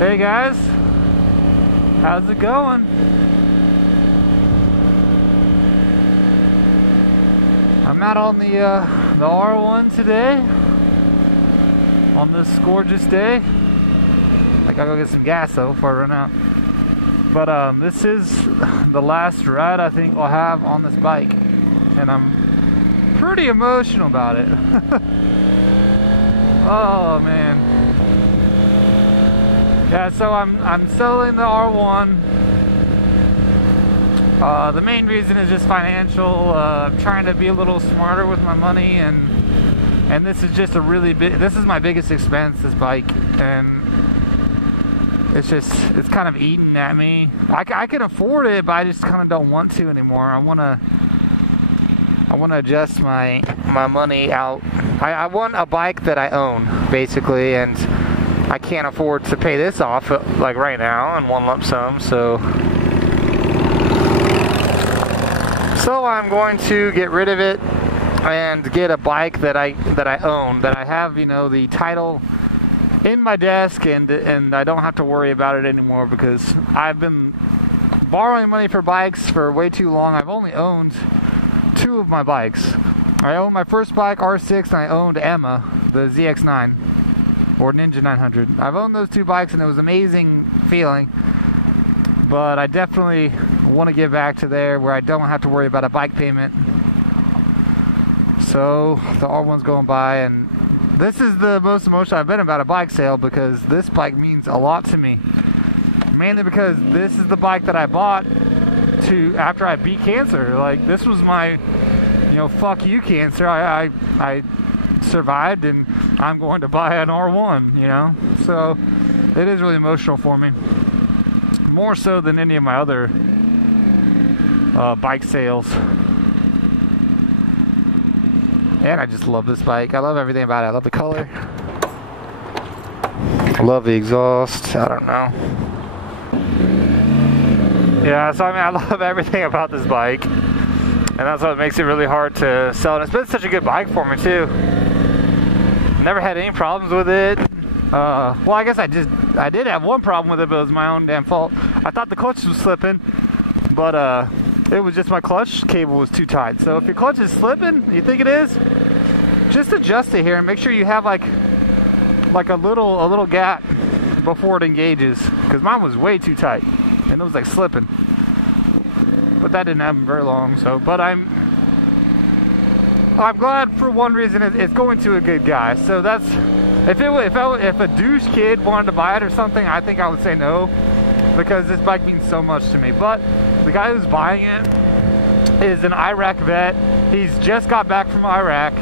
Hey guys, how's it going? I'm out on the R1 today, on this gorgeous day. I gotta go get some gas though before I run out. But this is the last ride I think I'll have on this bike, and I'm pretty emotional about it. Oh man. Yeah, so I'm selling the R1. The main reason is just financial. I'm trying to be a little smarter with my money, and this is just a really big. This is my biggest expense, this bike, and it's kind of eating at me. I can afford it, but I just kind of don't want to anymore. I want to adjust my money out. I want a bike that I own, basically, and I can't afford to pay this off like right now in one lump sum, so I'm going to get rid of it and get a bike that I own, that I have, you know, the title in my desk, and I don't have to worry about it anymore, because I've been borrowing money for bikes for way too long. I've only owned 2 of my bikes. I owned my first bike, R6, and I owned Emma, the ZX9 or Ninja 900. I've owned those 2 bikes, and it was an amazing feeling, but I definitely want to get back to there where I don't have to worry about a bike payment. So the R1's going by, and this is the most emotional I've been about a bike sale, because this bike means a lot to me, mainly because this is the bike that I bought after I beat cancer. Like, this was my, you know, fuck you cancer, I survived, and I'm going to buy an R1, you know. So it is really emotional for me, more so than any of my other bike sales. And I just love this bike. I love everything about it. I love the color, I love the exhaust. I don't know. Yeah, so I mean, I love everything about this bike, and that's what makes it really hard to sell. And it's been such a good bike for me too. Never had any problems with it. Well, I guess I did have one problem with it, but it was my own damn fault. I thought the clutch was slipping, but it was just my clutch cable was too tight. So if your clutch is slipping, you think it is, just adjust it here and make sure you have like a little gap before it engages, because mine was way too tight and it was like slipping. But that didn't happen very long. So, but I'm glad for one reason. It's going to a good guy. So that's, if a douche kid wanted to buy it or something, I think I would say no, because this bike means so much to me. But the guy who's buying it is an Iraq vet. He's just got back from Iraq.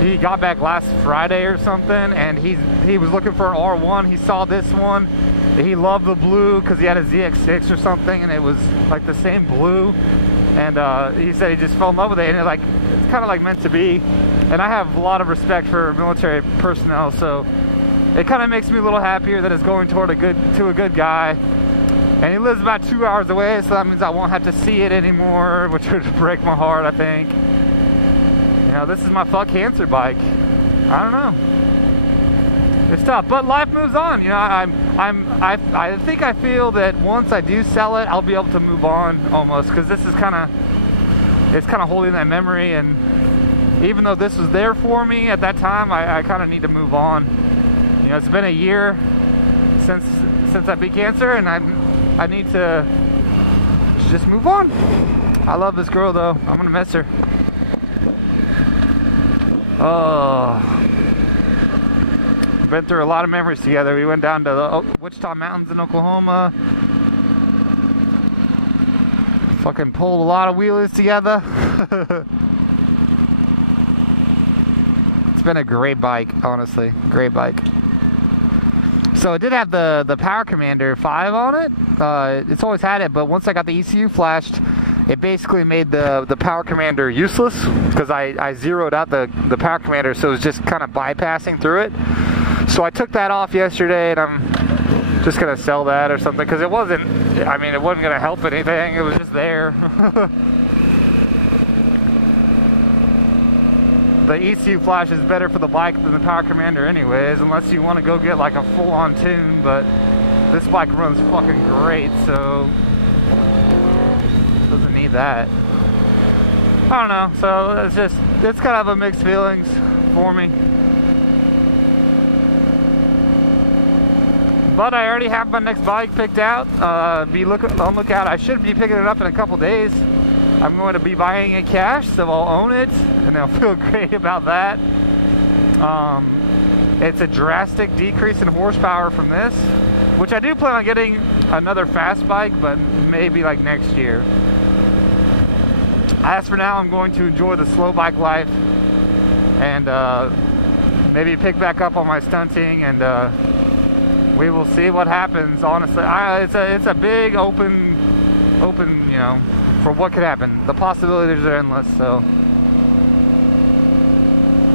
He got back last Friday or something, and he was looking for an R1. He saw this one. He loved the blue because he had a ZX6 or something, and it was like the same blue. And he said he just fell in love with it, and it's kind of like meant to be. And I have a lot of respect for military personnel, so it kind of makes me a little happier that it's going to a good guy. And he lives about 2 hours away, so that means I won't have to see it anymore, which would break my heart, I think. You know, this is my fuck cancer bike. I don't know. It's tough, but life moves on. You know, I think I feel that once I do sell it, I'll be able to move on almost, because this is kind of holding that memory. And even though this was there for me at that time, I kind of need to move on. You know, it's been a year since I beat cancer, and I need to just move on. I love this girl though. I'm gonna miss her. Oh. Been through a lot of memories together. We went down to the Wichita Mountains in Oklahoma. Fucking pulled a lot of wheelies together. It's been a great bike, honestly. Great bike. So it did have the Power Commander 5 on it. It's always had it, but once I got the ECU flashed, it basically made the Power Commander useless, because I zeroed out the Power Commander, so it was just kind of bypassing through it. So I took that off yesterday, and I'm just gonna sell that or something, because it wasn't gonna help anything. It was just there. the ECU flash is better for the bike than the Power Commander anyways, unless you want to go get like a full-on tune, but this bike runs fucking great, so doesn't need that. I don't know, so it's kind of a mixed feelings for me. But I already have my next bike picked out. Be on lookout. I should be picking it up in a couple days. I'm going to be buying it cash, so I'll own it, and I'll feel great about that. It's a drastic decrease in horsepower from this, which I do plan on getting another fast bike, but maybe like next year. As for now, I'm going to enjoy the slow bike life, and maybe pick back up on my stunting, and we will see what happens. Honestly, it's a big open, you know, for what could happen. The possibilities are endless. So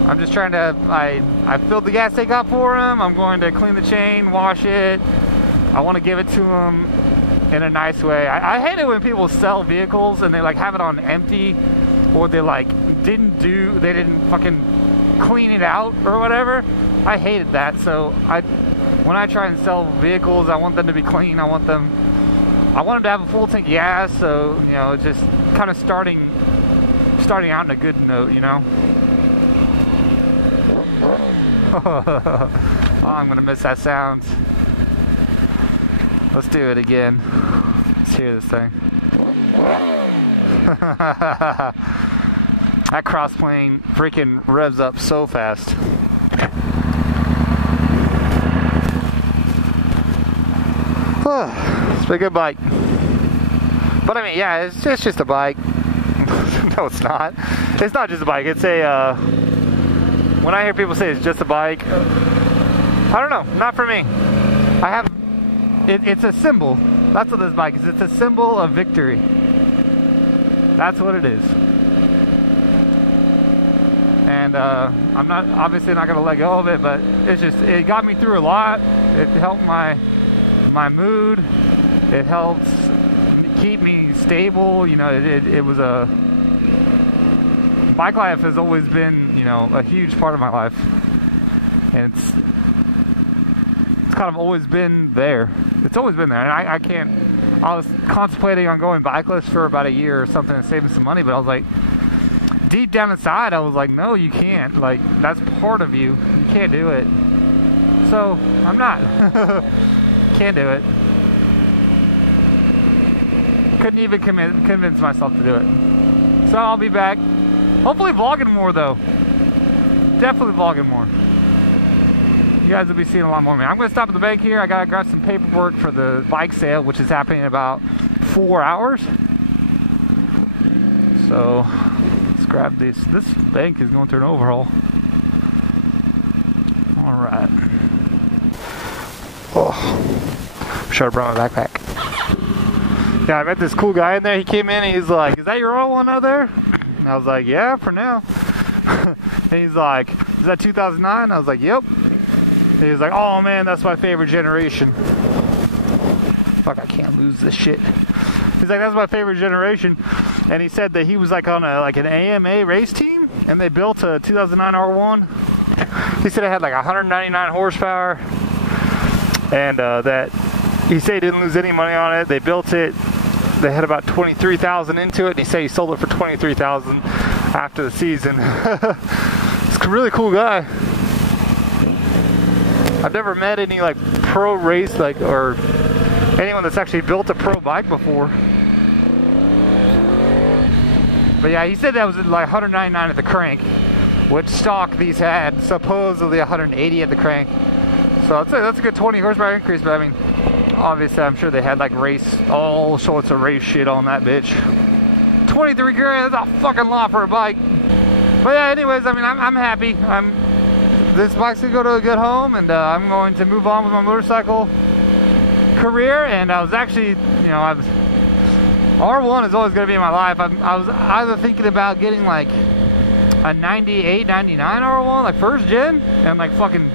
I'm just trying to. I filled the gas tank up for him. I'm going to clean the chain, wash it. I want to give it to him in a nice way. I hate it when people sell vehicles and they like have it on empty, or they like didn't fucking clean it out or whatever. I hated that. So when I try and sell vehicles, I want them to be clean. I want them to have a full tank of gas, so you know, just kind of starting out in a good note, you know. Oh, I'm gonna miss that sound. Let's do it again. Let's hear this thing. That crossplane freaking revs up so fast. It's a good bike. But I mean, yeah, it's just a bike. No, it's not. It's not just a bike. It's a, when I hear people say it's just a bike, I don't know, not for me. It's a symbol. That's what this bike is. It's a symbol of victory. That's what it is. And I'm obviously not going to let go of it, but it got me through a lot. It helped my mood. It helps keep me stable. You know, it was a bike life has always been, you know, a huge part of my life, and it's kind of always been there. It's always been there, and I was contemplating on going bikeless for about a year or something and saving some money, but I was like, deep down inside, I was like, no, you can't. Like, that's part of you. You can't do it. So I'm not. Can't do it. Couldn't even convince myself to do it. So I'll be back. Hopefully vlogging more though. Definitely vlogging more. You guys will be seeing a lot more of me. I'm going to stop at the bank here. I got to grab some paperwork for the bike sale, which is happening in about 4 hours. So let's grab this. This bank is going through an overhaul. All right. Oh, sure I brought my backpack. Yeah, I met this cool guy in there. He came in and he's like, "Is that your R1 out there?" And I was like, "Yeah, for now." And he's like, "Is that 2009?" I was like, "Yep." And he was like, "Oh man, that's my favorite generation." Fuck, I can't lose this shit. He's like, "That's my favorite generation." And he said that he was like on an AMA race team, and they built a 2009 R1. He said it had like 199 horsepower, and that he said he didn't lose any money on it. They built it. They had about 23,000 into it, and he said he sold it for 23,000 after the season. It's a really cool guy. I've never met any like pro race or anyone that's actually built a pro bike before. But yeah, he said that was like 199 at the crank, which stock these had supposedly 180 at the crank. So that's a good 20 horsepower increase. But I mean, obviously I'm sure they had like all sorts of race shit on that bitch. 23 grand, that's a fucking lot for a bike. But yeah, anyways, I mean, I'm happy. This bike's gonna go to a good home, and I'm going to move on with my motorcycle career. And I was actually, you know, R1 is always gonna be in my life. I was either thinking about getting like a 98, 99 R1, like first gen, and like fucking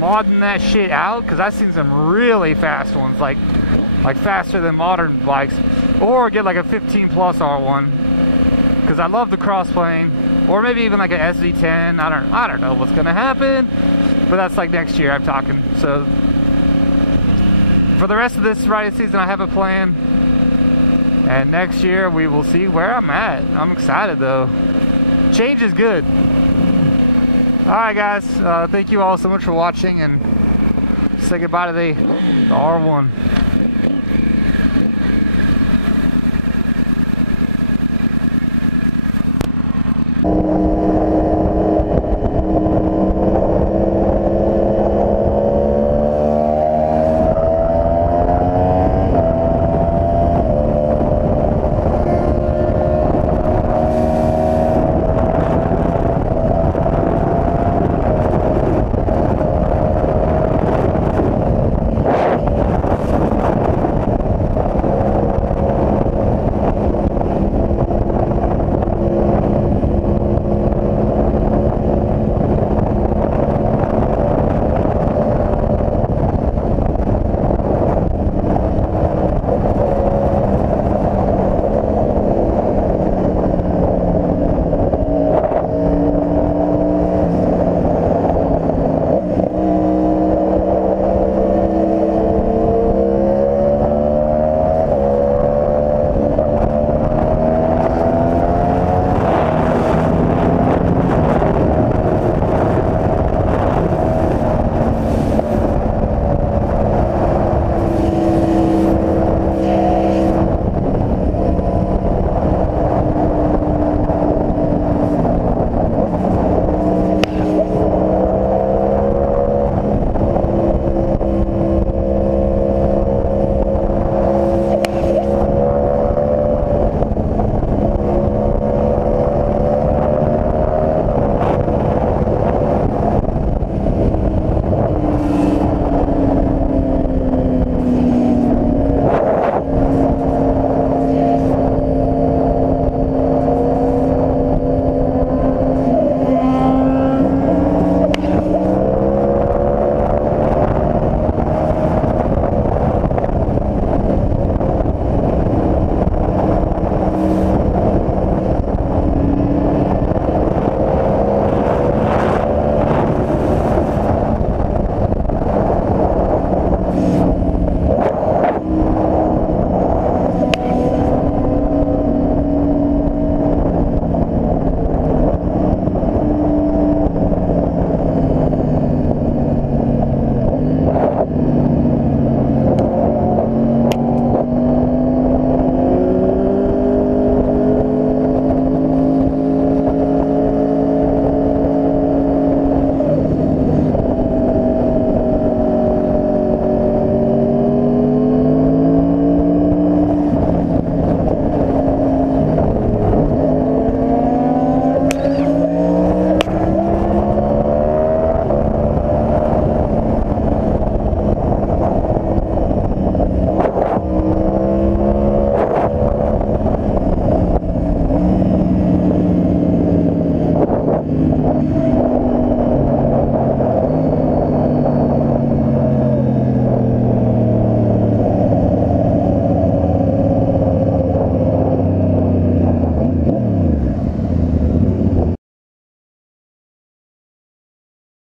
modding that shit out, because I've seen some really fast ones, like faster than modern bikes, or get like a 15 plus R1, because I love the crossplane. or maybe even like an SV10. I don't know what's gonna happen, but that's like next year I'm talking. So for the rest of this riding season, I have a plan, and next year we will see where I'm at. I'm excited though. Change is good. Alright guys, thank you all so much for watching, and say goodbye to the R1.